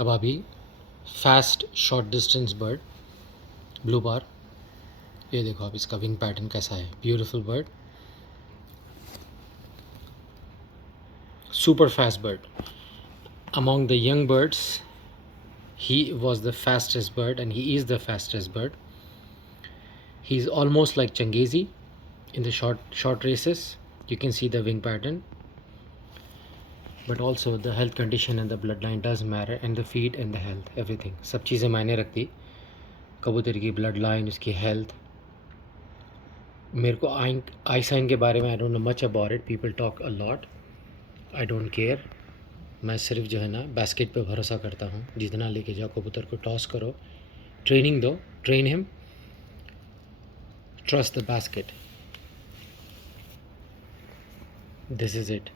अब अभी fast short distance bird blue bar, ये देखो आप इसका विंग पैटर्न कैसा है, beautiful bird, super fast bird. Among the young birds, he was the fastest bird and he is the fastest bird. He's almost like Changezi in the short races. You can see the wing pattern, but also the health condition and the bloodline does matter, and the feet and the health, everything, सब चीज़ें मायने रखती, कबूतर की blood line, उसकी health. मेरे को आई sign के बारे में I don't know much about it, people talk a lot, I don't care. मैं सिर्फ जो है ना बास्केट पे भरोसा करता हूँ, जितना लेके जाओ कबूतर को टॉस करो, ट्रेनिंग दो, train him, trust the basket, this is it.